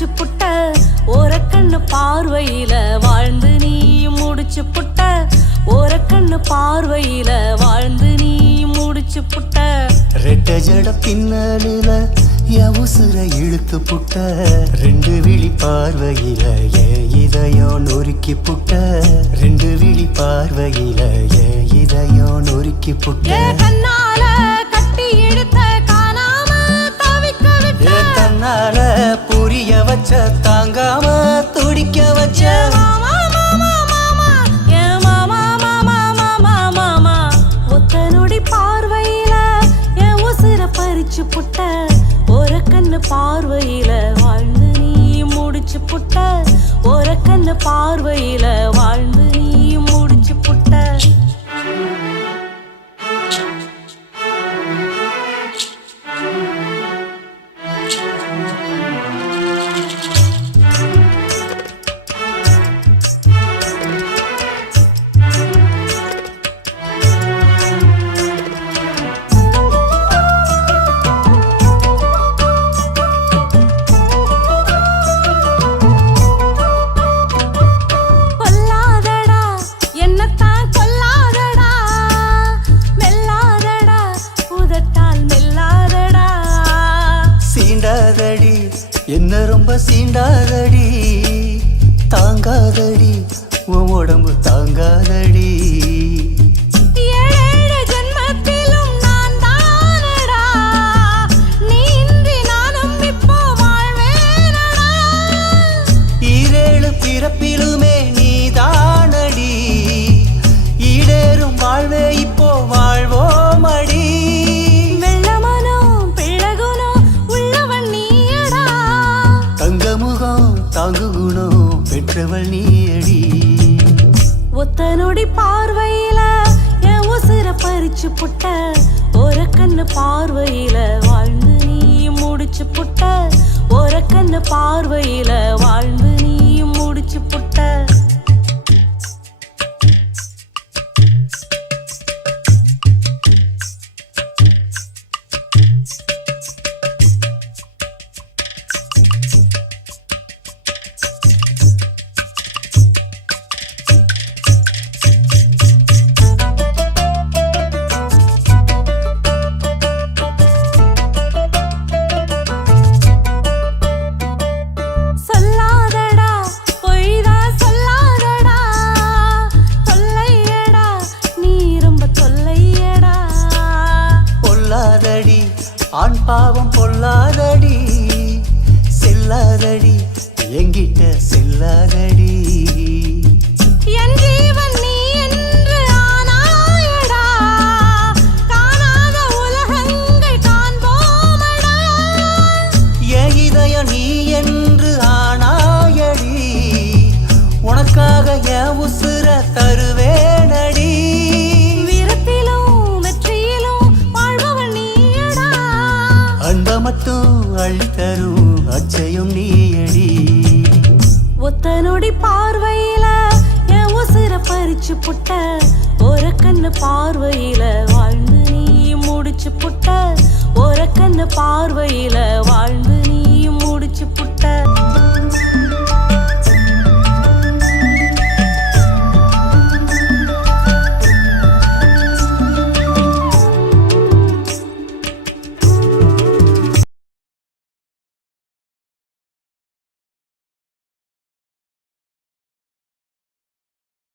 பறிச்சு புட்ட ஓரக்கண்ணு பார்வையில வாழ்ந்து நீ முடிச்சு புட்ட ஓரக்கண்ணு பார்வையில வாழ்ந்து நீ முடிச்சு புட்ட ரெட்ட ஜட பின்னலில உசுர இழுத்து புட்ட ரெண்டு விழி பார்வையில இதயம் நொறுக்கி புட்ட ரெண்டு விழி பார்வையில இதயம் நொறுக்கி புட்ட கண்ணால கட்டி எடுத்த காணாம தவிக்க விட்ட தன்னால புரிய வச்ச தாங்காம துடிக்க வச்ச பறிச்சு புட்ட ஓரக்கண்ணு பார்வையில வாழ்ந்து நீ முடிச்சு புட்ட ஓரக்கண்ணு பார்வையில வாழ்ந்து நீ முடிச்சு புட்ட என்ன ரொம்ப சீண்டாதடி தாங்காதடி உன் உடம்பு தாங்காதடி ஜென்மத்திலும் நான் தானடா நீ இன்றி நானும் இப்போ வாழ்வேனடா ஈரேழு பிறப்பிலுமே நீ தானடி ஈடேறும் வாழ்வே இப்போ வாழ்வோமடி தாங்கு குணம் பெற்றவள் நீயடி ஒத்த நொடி பார்வையில என் உசுர பறிச்சு புட்ட ஓரக்கண்ணு பார்வையில வாழ்ந்து நீ முடிச்சு புட்ட ஓரக்கண்ணு பார்வையில வாழ்ந்து நீ முடிச்சு புட்ட ஆண் பாவம் பொல்லாதடி செல்லாதடி எங்கிட்ட செல்லாதடி என் ஜீவன் நீ என்று ஆனாயடா காணாத உலகங்கள் காண்போமடா என் இதயம் நீ என்று ஆனாயடி உனக்காக என் உசுர தருவேனடி மட்டும் அள்ளி தரும் அச்சயம் நீயடி ஒத்த நொடி பார்வையில என் உசுர பறிச்சு புட்ட ஓரக்கண்ணு பார்வையில வாழ்ந்து நீ முடிச்சு புட்ட ஓரக்கண்ணு பார்வையில வாழ்ந்து நீ முடிச்சு புட்ட